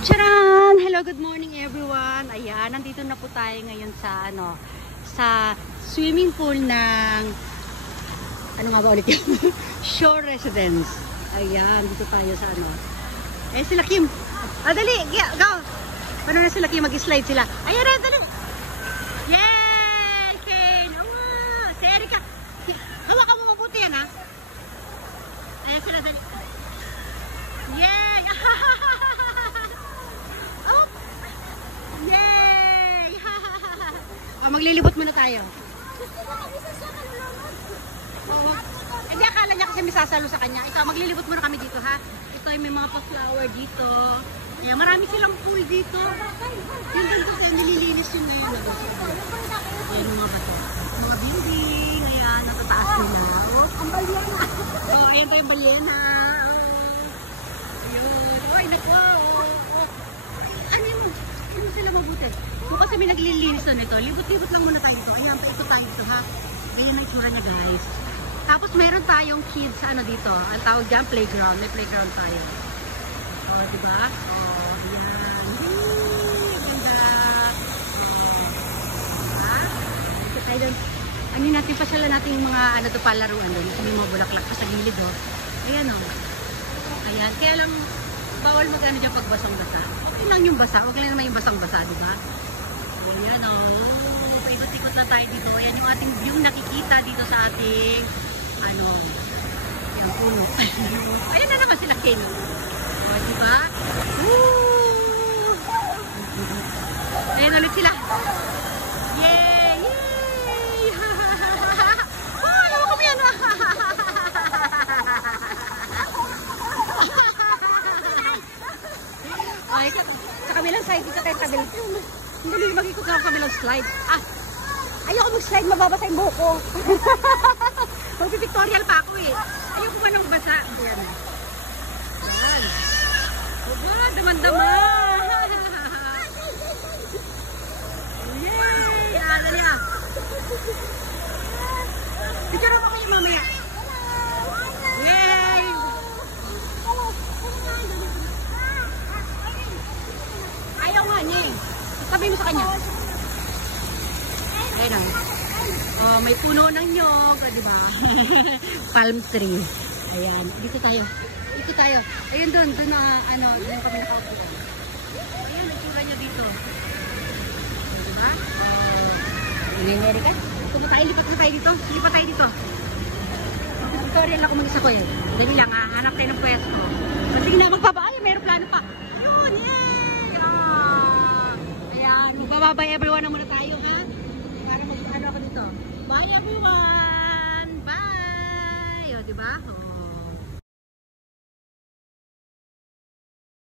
Charan! Hello, good morning everyone. Ayan, nandito na po tayo ngayon sa sa swimming pool ng nga ba ulit yun? Shore Residence. Ayan, dito tayo sa sila Kim. Dali, go. Paano na sila Kim, mag-slide sila. Ayan na, dali. Yay! Kane! Si Erika. Hawakan mo mabuti yan, ha? Ayan sila, dali. Yay! Oh! Yay! Maglilibot muna tayo. Oo. Hindi, akala niya kasi may sasalo sa kanya. Ikaw, maglilibot muna kami dito, ha? Ito ay may mga pa-flower dito. Ayan, marami silang pool dito. Yung ganito sila, nililinis yun na yun. Ayan, mga bato. Mga building. Ayan, natataas nila. Oh, ang balyena. Oh, ayan to yung balyena. Ay, naku, ano sila mabuti? Kung kasi may naglilinis na nito, libot-libot lang muna tayo dito. Ayan, ito tayo dito, ha? Ayan ang itsura niya, guys. Tapos meron tayong kids, dito. Ang tawag dyan, playground. May playground tayo. O, diba? O, ayan. Hey, ganda. O, diba? Kasi tayo doon. Natin, pasala natin yung mga, palaruan doon. May mga bulaklak pa sa gilid, o. Ayan, o. Ayan, kaya lang bawal magano dyan pag basang-basa. Okay lang yung basa, okay lang naman yung basang-basa, diba? O yan o, paikot-ikot na tayo dito. Ayan yung ating view nakikita dito sa ating, yung puno. Ayan na naman sila Ken. O, diba? Woo! Ayan ulit sila. Yay! Yay! Oh, alam ko yan. Ay, sa kabilang side, dito tayo sa kabilang. Hindi, mag-ikot ka sa kabilang slide. Ayoko mag-slide, mababasa yung buhok ko. Mag-pictorial pa ako eh. Ayoko pa nang basa. Ayan. Ayan. Oba, daman-dama. Yay! Ala niya. Picture mo kayo mamaya. Yay! Ayaw nga niya eh. Sabi mo sa kanya. Ayun ang. Oh, may puno ng nyog, diba? Palm tree. Ayan, dito tayo. Dito tayo. Ayun doon doon kami nakaupo. Ayan, ang tsura niya dito. Diba? Ayan, Erika. Lipat na tayo dito. Lipat tayo dito. Tutorial ako mag-isa ko yun. Dali lang, hanap tayo ng pwesto. Sige na, magpapaayo. Mayroon plano pa. Yun, yay! Ayan, magbababay everyone na muna tayo, ha? Para ako dito. Bye everyone! Bye! O, diba?